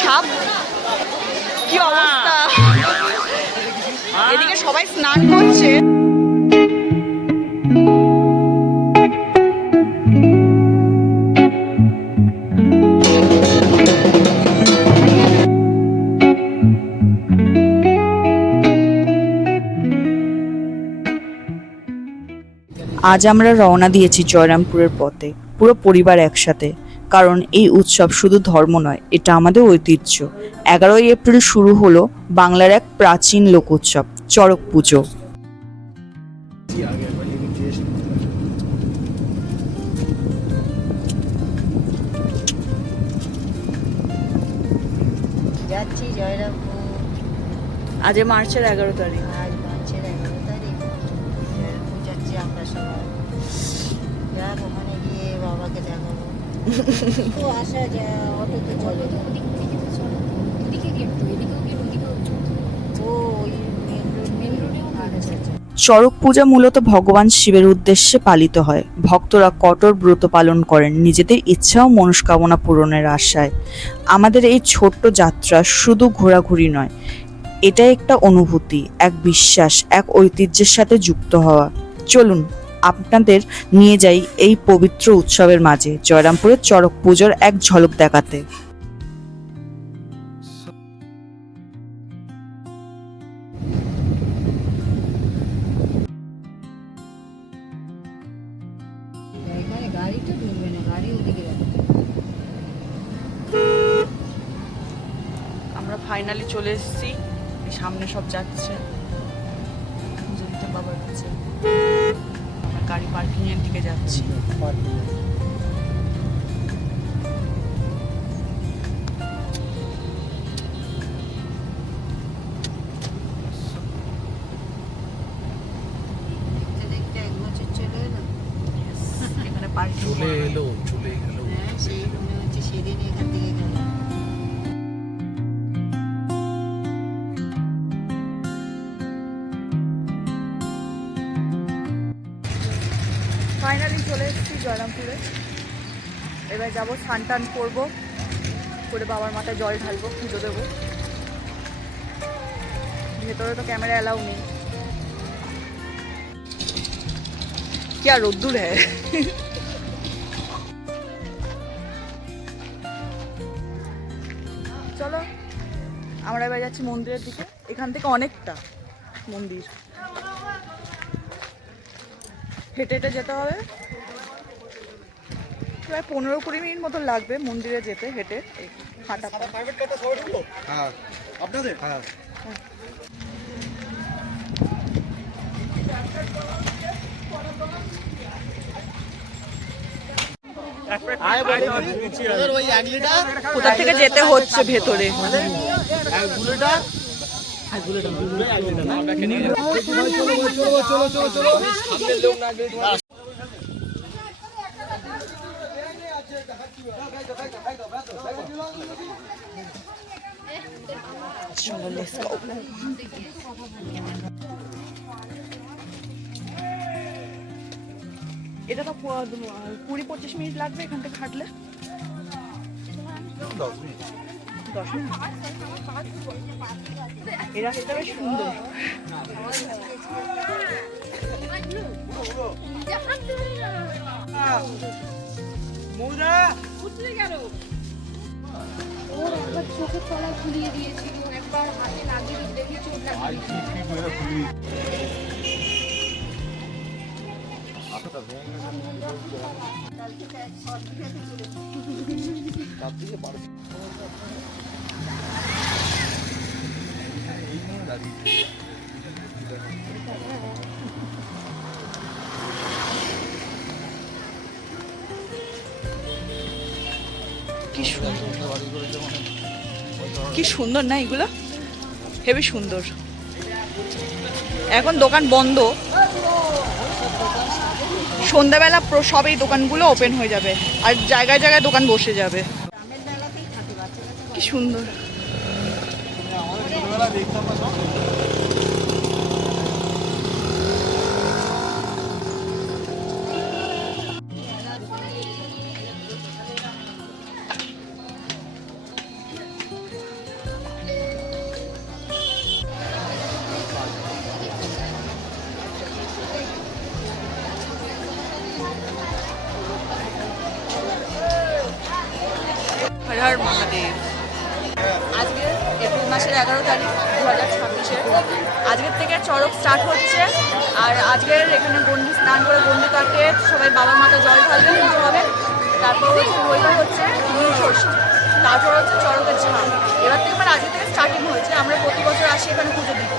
সাপ, কি অবস্থা। এদিকে সবাই স্নান করছে। আজ আমরা রওনা দিয়েছি জয়রামপুরের পথে, পুরো পরিবার একসাথে। কারণ এই উৎসব শুধু ধর্ম নয়, এটা আমাদের ঐতিহ্য। 11ই এপ্রিল শুরু হলো বাংলার এক প্রাচীন লোক উৎসব, চড়ক পুজো। যাচ্ছি জয়রামপুর। আজ মার্চের 11 তারিখ। আজ মার্চের 11 তারিখ। জয়রামপুর যাচ্ছি আমরা সবাই। যাক, ওখানে গিয়ে বাবাকে দেখাবো। তো আসা যায়, অটোতে চলে যায়। ও ওই মেন রোডেও। আচ্ছা আচ্ছা। চড়ক পূজা মূলত ভগবান শিবের উদ্দেশ্যে পালিত হয়। ভক্তরা কঠোর ব্রত পালন করেন নিজেদের ইচ্ছা ও মনস্কামনা পূরণের আশায়। আমাদের এই ছোট্ট যাত্রা শুধু ঘোরাঘুরি নয়, এটা একটা অনুভূতি, এক বিশ্বাস, এক ঐতিহ্যের সাথে যুক্ত হওয়া। চলুন আপনাদের নিয়ে যাই এই পবিত্র উৎসবের মাঝে, জয়রামপুরের চড়ক পুজোর এক ঝলক দেখাতে। এখানে গাড়িটা ঢুকবে না, গাড়ি ওদিকে যাবে। আমরা ফাইনালি চলে এসেছি, সামনে সব যাচ্ছে বাবার কাছে। আমরা গাড়ি পার্কিং এর দিকে যাচ্ছি। দেখতে দেখতে 1 বছর চলে এলো। এখানে পার্কিং চলে এলো। হ্যাঁ, সেই মনে হচ্ছে সেদিন এখান থেকে গেলাম। ফাইনালি চলে এসেছি জয়রামপুরে। এবার যাবো, স্নান টান করবো, করে বাবার মাথায় জল ঢালবো, পুজো দেবো। ভেতরে তো ক্যামেরা অ্যালাউ নেই। কি আর রোদ্দুর হ্যাঁ। চলো আমরা এবার যাচ্ছি মন্দিরের দিকে। এখান থেকে অনেকটা মন্দির, হেঁটে হেঁটে যেতে হবে। প্রায় 15-20 মিনিট মতো লাগবে মন্দিরে যেতে, হেঁটে হাঁটা। হ্যাঁ, আপনাদের? হ্যাঁ। কোথা থেকে যেতে হচ্ছে ভেতরে। চলো লেটস গো। এটা তো 20-25 মিনিট লাগবে এখান থেকে হাঁটলে। 10 মিনিট। 10 মিনিট। এই রাস্তাটা বেশ সুন্দর। ওর একবার চোখের তলায় ফুলিয়ে দিয়েছিল, একবার হাতে লাগিয়ে দেখে চোখ লাগিয়ে। কি সুন্দর না এগুলো, হেবি সুন্দর। এখন দোকান বন্ধ, সন্ধ্যাবেলা সব এই দোকানগুলো ওপেন হয়ে যাবে আর জায়গায় জায়গায় দোকান বসে যাবে। কি সুন্দর। হর হর মহাদেব। আজকে এপ্রিল মাসের 11 তারিখ 2026-এ আজকের থেকে চড়ক স্টার্ট হচ্ছে। আর আজকের এখানে গন্ডি স্নান করে গন্ডি কাটে সবাই বাবা মাতা জল ঢালবে, পুজো হবে। তারপর হচ্ছে রবিবার হচ্ছে নীল ষষ্ঠী, তারপর হচ্ছে চড়কের ঝাম। এবার থেকে মানে আজকে থেকে স্টার্টিং হয়েছে। আমরা প্রতি বছর আসি এখানে পুজো দিতে,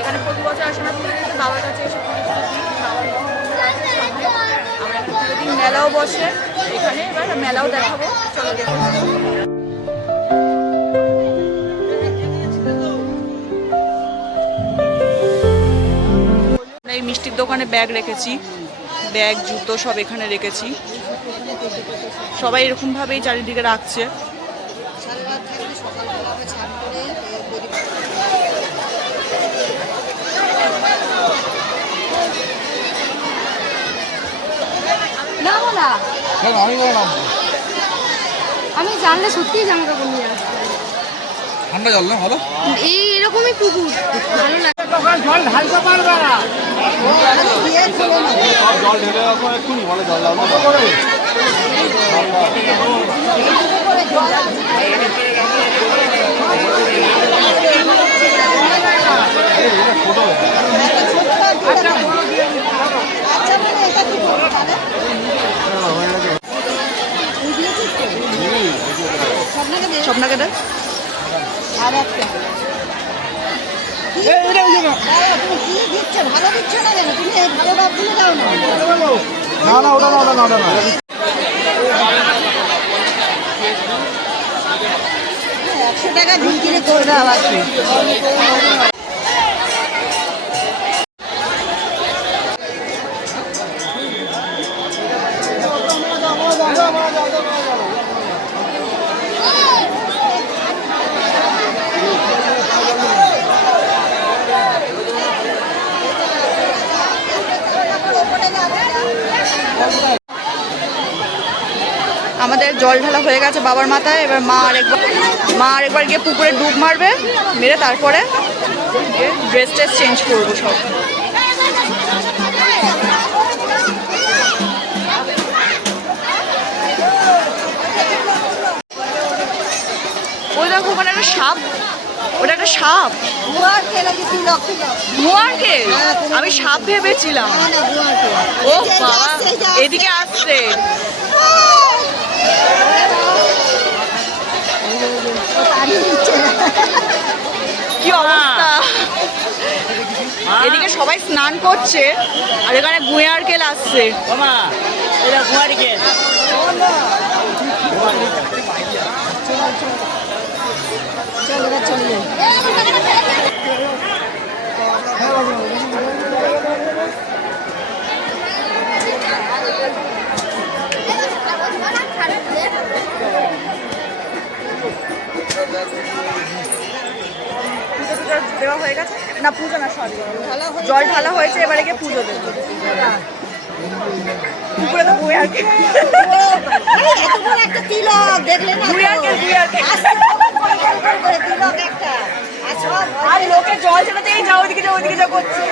এখানে প্রতি বছর আসি আমরা পুজো দিতে, বাবার কাছে এসে পুজো দিই। বাবার মহামন্দির আছে সামনে, আমরা এখানে পুজো দিই। মেলাও বসে এখানে, এবার মেলাও দেখাবো, চলো দেখো। এই মিষ্টির দোকানে ব্যাগ রেখেছি, ব্যাগ জুতো সব এখানে রেখেছি। সবাই এরকমভাবেই চারিদিকে রাখছে। সারা রাত থাকবে, সকালবেলা আবার স্নান করে নামো না, কেন আমি কেন নামবো? আমি জানলে সত্যিই জামা কাপড় নিয়ে আসবো। ঠান্ডা জল না ভালো? এরকমই পুকুর ভালো লাগে। জল ঢালতে পারবে না। সব জল ঢেলে রাখো এক্ষুনি, ভালো জল লাগবে করে। স্বপ্নাকে দেখ। আর একটা তুমি কি দিচ্ছ? ভালো দিচ্ছ না কেন? তুমি এই ভালো ডাবগুলো দাও না। না না ওটা না, ওটা না, ওটা না। 100 টাকা বিক্রি করবে আবার। আমাদের জল ঢালা হয়ে গেছে বাবার মাথায়। এবার মা আরেকবার গিয়ে পুকুরে ডুব মারবে, মেরে তারপরে ড্রেস ট্রেস চেঞ্জ করবো সব। ওই দেখো ওখানে একটা সাপ, ওটা একটা সাপ। গুয়ারকে আমি সাপ ভেবেছিলাম। ও বাবা, এদিকে আসছে। কি অবস্থা! এদিকে সবাই স্নান করছে আর এখানে গুয়ারকেল আসছে। পুজো দেওয়া হয়ে গেছে না? পুজো না, সরি, জল ঢালা হয়েছে। এবারে গিয়ে পুজো দেবো। পুকুরে তো গুয়ারকেল, একটা তিলক দেখলে না? গুয়ারকেল। তিলক একটা আর লোকে জল ছেড়েতেই যাও, ওইদিকে যাও, ওইদিকে যা করছে।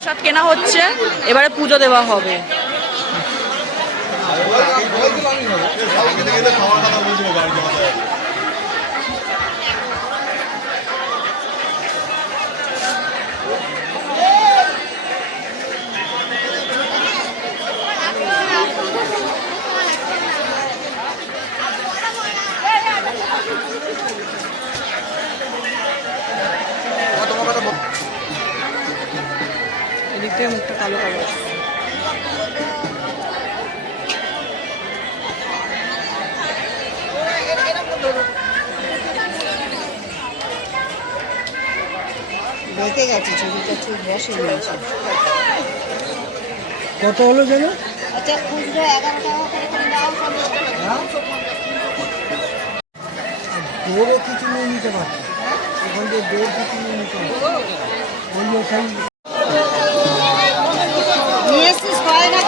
প্রসাদ কেনা হচ্ছে, এবারে পুজো দেওয়া হবে। এদিক থেকে মুখটা কালো কালো আছে। দেখে গেছে ছবিটা, ঠিক বসে নিয়েছে। কত হলো যেন? আচ্ছা, খুচরো 11 টাকা করে দাও, 50 টাকা। দৌড়ও কিছু নিয়ে নিতে পারছি, ওখান থেকে দৌড় কিছু নিয়ে নিতে পারছি। নিয়ে এসছিস কয়না?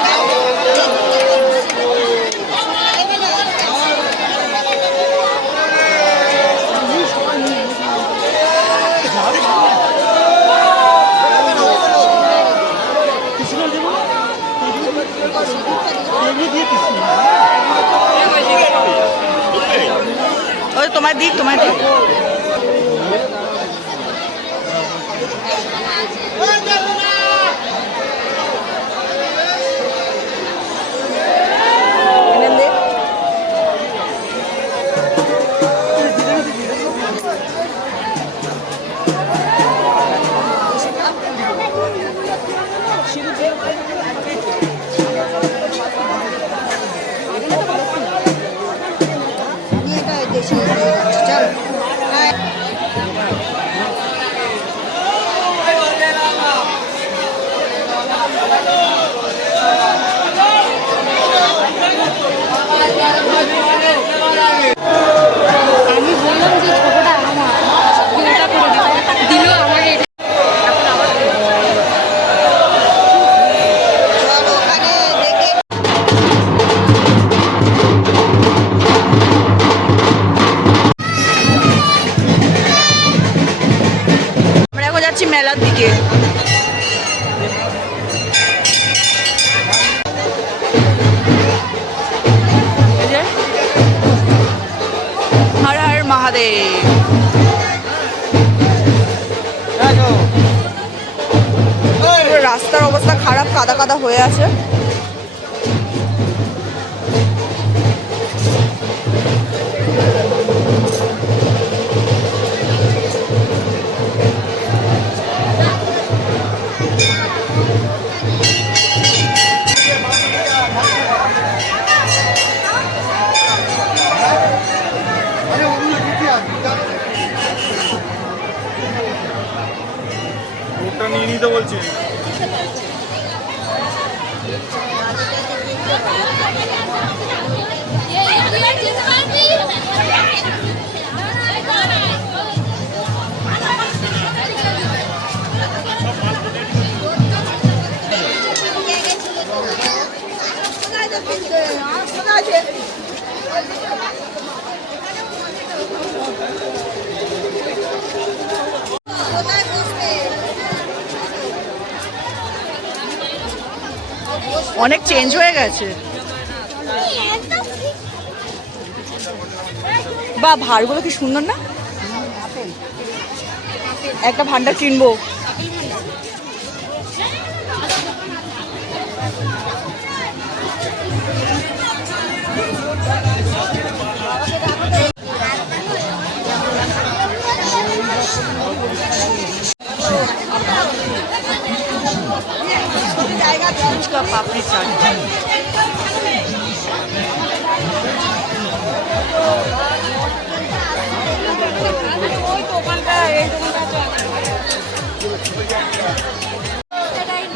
দিই তোমায় দিই। আমি এটা দেশি চল আমি বললাম যে ছোটটা আমার তুই ওটা করে দিল আমার এটা এখন আবার চল ওখানে দেখে আমরা এখন যাচ্ছি মেলার দিকে। এই যে, হর হর মহাদেব। পুরো রাস্তার অবস্থা খারাপ, কাদা কাদা হয়ে আছে। ওটা নিয়ে নিতে বলছি। অনেক চেঞ্জ হয়ে গেছে। বা ভাড়গুলো কি সুন্দর না? একটা ভান্ডার কিনবো। ফুচকা পাপড়ি চাট।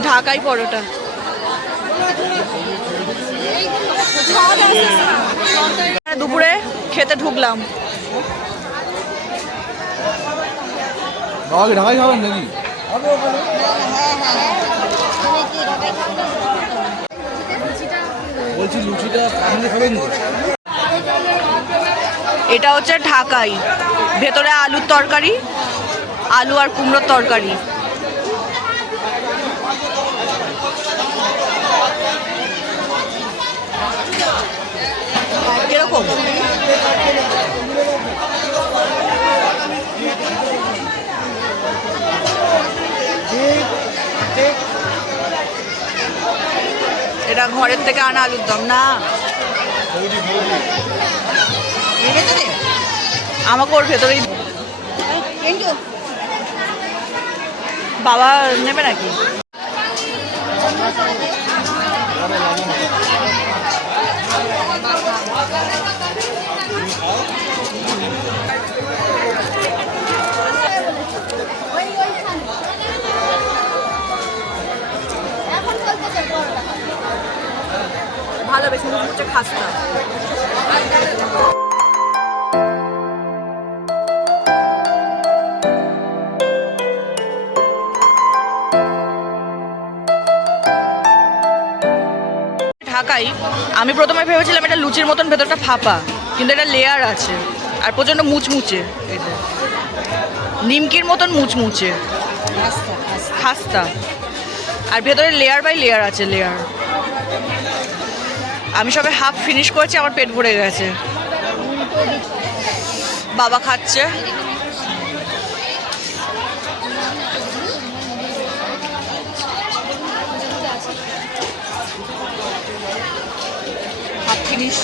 ঢাকাই পরোটা। দুপুরে খেতে ঢুকলাম। বাবাকে ঢাকাই খাবেন নাকি? বলছি লুচিটা আপনি খাবেন তো? এটা হচ্ছে ঢাকাই, ভেতরে আলুর তরকারি, আলু আর কুমড়োর তরকারি। কিরকম? এটা ঘরের থেকে আনা আলুর দম না? আমাকে ওর ভেতরেই। বাবা নেবে নাকি? ভালো, বেশি হচ্ছে খাস্তা। ঢাকাই আমি প্রথমে ভেবেছিলাম এটা লুচির মতন ভেতরটা ফাঁপা, কিন্তু এটা লেয়ার আছে আর প্রচণ্ড মুচমুচে। এই যে নিমকির মতন মুচমুচে খাস্তা, আর ভেতরে লেয়ার বাই লেয়ার আছে, লেয়ার। আমি সবে হাফ ফিনিশ করেছি, আমার পেট ভরে গেছে। বাবা খাচ্ছে। হাত ফিনিশ।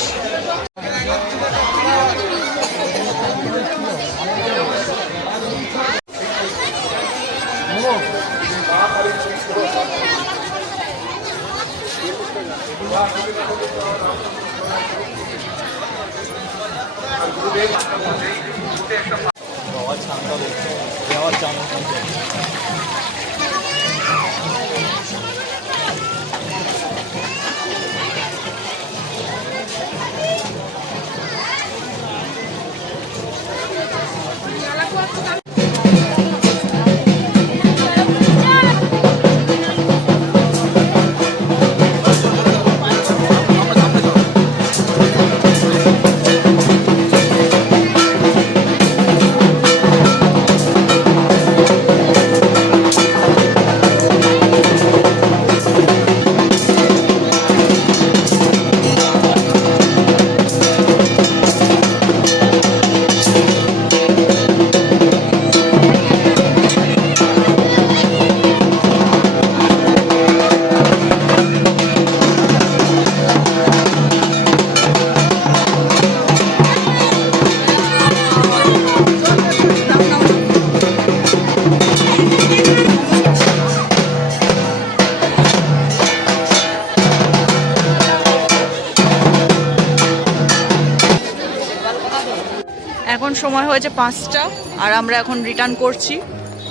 এখন সময় হয়েছে 5টা আর আমরা এখন রিটার্ন করছি।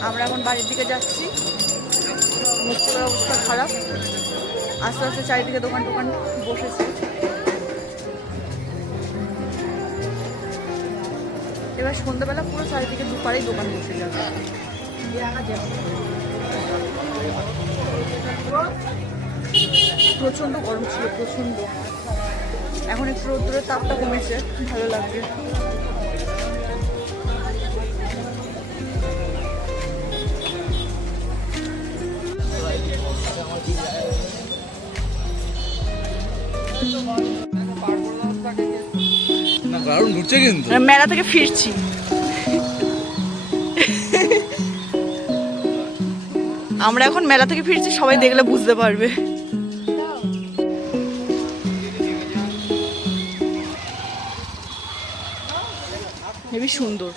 আমরা এখন বাড়ির দিকে যাচ্ছি। মুক্তির অবস্থা খারাপ, আস্তে আস্তে চারিদিকে দোকান টোকান বসেছে। এবার সন্ধ্যাবেলা পুরো চারিদিকে দুপারেই দোকান বসে যাবে। প্রচন্ড গরম ছিল, প্রচন্ড। এখন একটু রোদ্দুরের তাপটা কমেছে, ভালো লাগছে। দারুণ ঘুরছে কিন্তু। মেলা থেকে ফিরছি। আমরা এখন মেলা থেকে ফিরছি, সবাই দেখলে বুঝতে পারবে। হেবি সুন্দর।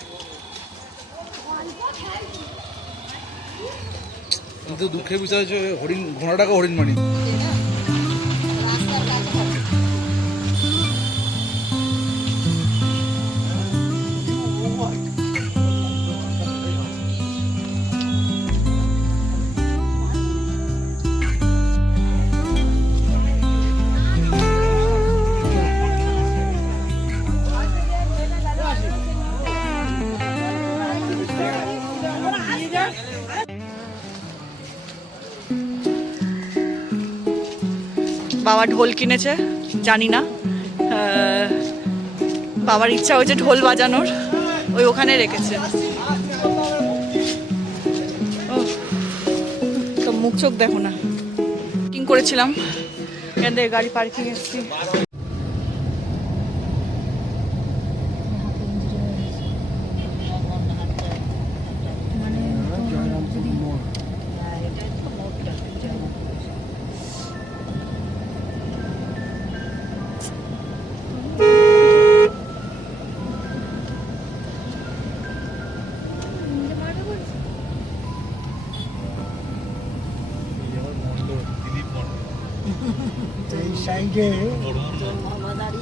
কিন্তু দুঃখের বিষয় হচ্ছে হরিণ, ঘোড়াটাকে হরিণ মানি। বাবা ঢোল কিনেছে, জানি না, বাবার ইচ্ছা হয়েছে ঢোল বাজানোর, ওই ওখানে রেখেছে। তো মুখ চোখ দেখো না। পার্কিং করেছিলাম, এখান থেকে গাড়ি পার্কিং এসেছি।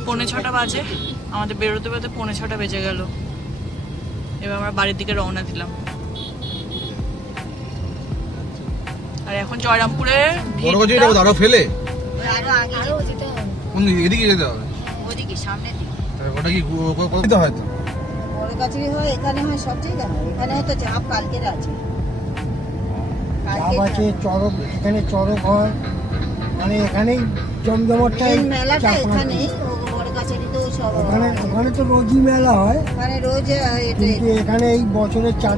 পৌনে 6টা বাজে, আমাদের বেরোতে বেরোতে পৌনে 6টা বেজে গেল। এবার আমরা বাড়ির দিকে রওনা দিলাম। আর এখন জয়রামপুরে আরো ফেলে আরো আগে যেতে হবে। কোন এদিকে যেতে হবে? ওদিকে সামনের দিকে। ওটা কি কোথায় হয়তো বড় কাছারি হয়, এখানে হয়, সব জায়গায় হয়। এখানে হয়তো চাপ কালকের আছে, চাপ আছে, চড়ক, এখানে চড়ক হয়, মানে এখানেই জমজমাটটা। এই মেলাটা এখানেই, বড় কাছারিতেও সব ওখানে তো রোজই মেলা হয়, মানে রোজ এটা কিন্তু এখানে এই বছরের 4